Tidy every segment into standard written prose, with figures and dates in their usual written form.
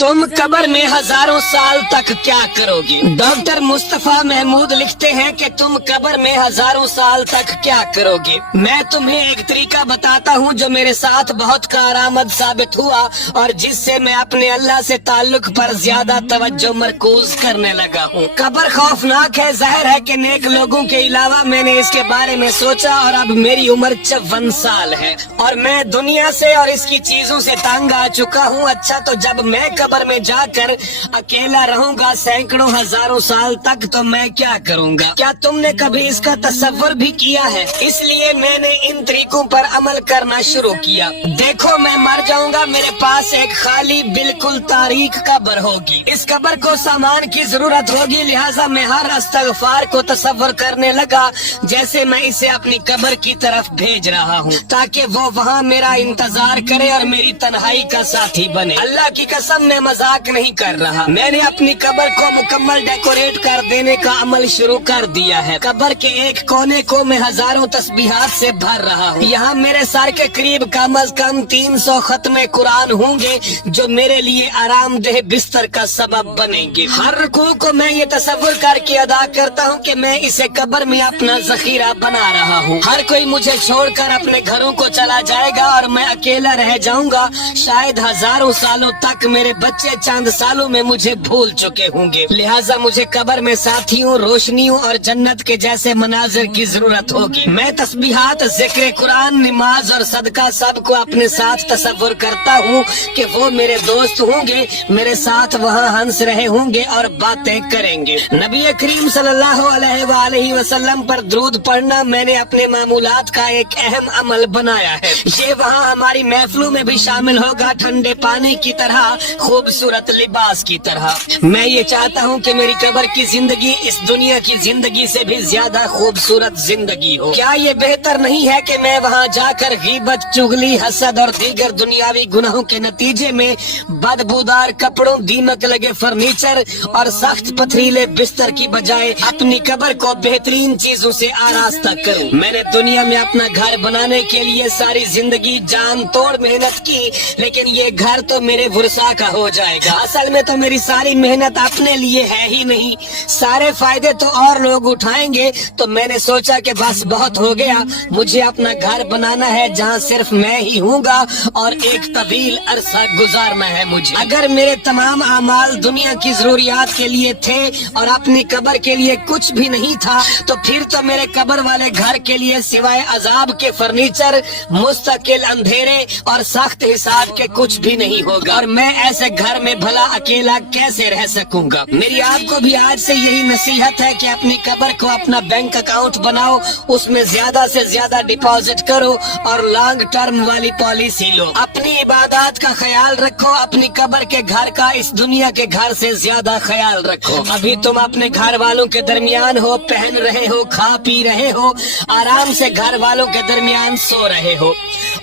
तुम कब्र में हजारों साल तक क्या करोगे। डॉक्टर मुस्तफा महमूद लिखते हैं कि तुम कब्र में हजारों साल तक क्या करोगे। मैं तुम्हें एक तरीका बताता हूँ जो मेरे साथ बहुत कारआमद साबित हुआ और जिससे मैं अपने अल्लाह से ताल्लुक पर ज्यादा तवज्जो मरकूज करने लगा हूँ। कब्र खौफनाक है, जाहिर है कि नेक लोगों के अलावा मैंने इसके बारे में सोचा और अब मेरी उम्र 54 साल है और मैं दुनिया से और इसकी चीजों से तंग आ चुका हूँ। अच्छा, तो जब मैं कब्र में जाकर अकेला रहूंगा सैकड़ों हजारों साल तक तो मैं क्या करूंगा। क्या तुमने कभी इसका तसव्वुर भी किया है? इसलिए मैंने इन तरीकों पर अमल करना शुरू किया। देखो, मैं मर जाऊंगा, मेरे पास एक खाली बिल्कुल तारीख कब्र होगी। इस कब्र को सामान की जरूरत होगी, लिहाजा मैं हर इस्तग़फ़ार को तसव्वुर करने लगा जैसे मैं इसे अपनी कब्र की तरफ भेज रहा हूँ, ताकि वो वहाँ मेरा इंतजार करे और मेरी तन्हाई का साथी बने। अल्लाह की कसम, मैं मजाक नहीं कर रहा। मैंने अपनी कब्र को मुकम्मल डेकोरेट कर देने का अमल शुरू कर दिया है। कब्र के एक कोने को मैं हजारों तस्बीहात से भर रहा हूँ। यहाँ मेरे सर के करीब कम अज कम 300 खत्मे कुरान होंगे जो मेरे लिए आरामदेह बिस्तर का सबब बनेंगे। हर रुकू को मैं ये तसव्वुर करके अदा करता हूँ कि मैं इसे कब्र में अपना जखीरा बना रहा हूँ। हर कोई मुझे छोड़कर अपने घरों को चला जाएगा और मैं अकेला रह जाऊंगा। शायद हजारों सालों तक मेरे बच्चे चंद सालों में मुझे भूल चुके होंगे। लिहाजा मुझे कब्र में साथियों, रोशनियों और जन्नत के जैसे मनाजिर की जरूरत होगी। मैं तस्बीहात, जिक्र कुरान, नमाज और सदका सबको अपने साथ तसव्वुर करता हूँ कि वो मेरे दोस्त होंगे, मेरे साथ वहाँ हंस रहे होंगे और बातें करेंगे। नबी करीम सल्लल्लाहु अलैहि वसल्लम पर दुरूद पढ़ना मैंने अपने मामूलात का एक अहम अमल बनाया है। ये वहाँ हमारी महफिलों में भी शामिल होगा, ठंडे पानी की तरह, खूबसूरत लिबास की तरह। मैं ये चाहता हूँ कि मेरी कब्र की जिंदगी इस दुनिया की जिंदगी से भी ज्यादा खूबसूरत जिंदगी हो। क्या ये बेहतर नहीं है कि मैं वहाँ जाकर गीबत, चुगली, हसद और दीगर दुनियावी गुनाहों के नतीजे में बदबूदार कपड़ों, दीमक लगे फर्नीचर और सख्त पथरीले बिस्तर की बजाय अपनी कब्र को बेहतरीन चीजों से आरास्ता करूँ। मैंने दुनिया में अपना घर बनाने के लिए सारी जिंदगी जान तोड़ मेहनत की, लेकिन ये घर तो मेरे वुरसा का हो जाएगा। असल में तो मेरी सारी मेहनत अपने लिए है ही नहीं, सारे फायदे तो और लोग उठाएंगे। तो मैंने सोचा कि बस बहुत हो गया, मुझे अपना घर बनाना है जहाँ सिर्फ मैं ही हूँगा और एक तवील अरसा गुजारना है मुझे। अगर मेरे तमाम अमाल दुनिया की जरूरियात के लिए थे और अपनी कब्र के लिए कुछ भी नहीं था, तो फिर तो मेरे कब्र वाले घर के लिए सिवाय अजाब के फर्नीचर, मुस्तकिल अंधेरे और सख्त हिसाब के कुछ भी नहीं होगा और मैं ऐसे घर में भला अकेला कैसे रह सकूंगा। मेरी आपको भी आज से यही नसीहत है कि अपनी कब्र को अपना बैंक अकाउंट बनाओ, उसमें ज्यादा से ज्यादा डिपॉजिट करो और लॉन्ग टर्म वाली पॉलिसी लो। अपनी इबादत का ख्याल रखो, अपनी कब्र के घर का इस दुनिया के घर से ज्यादा ख्याल रखो। अभी तुम अपने घर वालों के दरमियान हो, पहन रहे हो, खा पी रहे हो, आराम से घर वालों के दरमियान सो रहे हो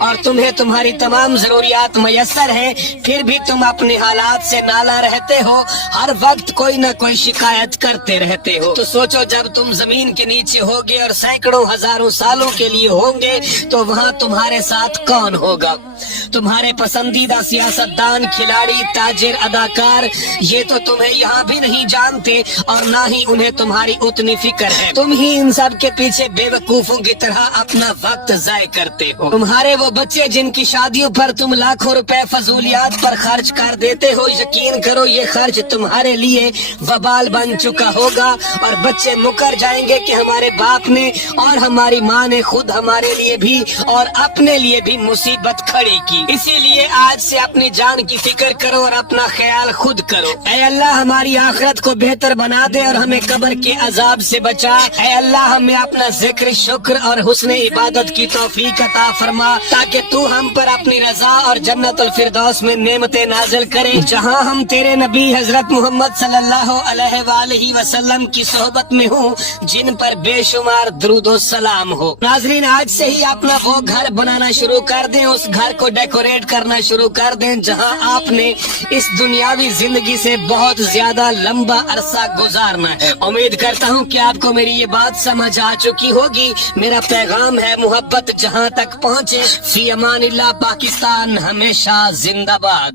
और तुम्हें तुम्हारी तमाम जरूरियात मयसर है, फिर भी तुम अपने हालात से नाला रहते हो, हर वक्त कोई न कोई शिकायत करते रहते हो। तो सोचो, जब तुम जमीन के नीचे होगे और सैकड़ों हजारों सालों के लिए होंगे तो वहाँ तुम्हारे साथ कौन होगा? तुम्हारे पसंदीदा सियासतदान, खिलाड़ी, ताजिर, अदाकार, ये तो तुम्हें यहाँ भी नहीं जानते और ना ही उन्हें तुम्हारी उतनी फिक्र है। तुम ही इन सब के पीछे बेवकूफों की तरह अपना वक्त जाय करते हो। तुम्हारे वो बच्चे जिनकी शादियों पर तुम लाखों रुपए फजूलियात पर खर्च कर देते हो, यकीन करो ये खर्च तुम्हारे लिए वबाल बन चुका होगा और बच्चे मुकर जाएंगे कि हमारे बाप ने और हमारी माँ ने खुद हमारे लिए भी और अपने लिए भी मुसीबत खड़ी की। इसीलिए आज से अपनी जान की फिक्र करो और अपना ख्याल खुद करो। ऐ अल्लाह, हमारी आखिरत को बेहतर बना दे और हमें कब्र के अजाब से बचा। ऐ अल्लाह, हमें अपना जिक्र, शुक्र और हुस्न इबादत की तौफीक अता फरमा, ताकि तू हम पर अपनी रजा और जन्नतुल फिरदौस में नेमतें नाजिल करे, जहाँ हम तेरे नबी हजरत मोहम्मद सल्लल्लाहु अलैहि वसल्लम की सोहबत में हूँ, जिन पर बेशुमार दुरूदो सलाम हो। नाजरीन, आज से ही अपना वो घर बनाना शुरू कर दें, उस घर को डेकोरेट करना शुरू कर दें जहाँ आपने इस दुनियावी जिंदगी से बहुत ज्यादा लंबा अरसा गुजारना है। उम्मीद करता हूँ कि आपको मेरी ये बात समझ आ चुकी होगी। मेरा पैगाम है, मोहब्बत जहाँ तक पहुँचे। फी अमानिल्लाह, पाकिस्तान हमेशा जिंदाबाद।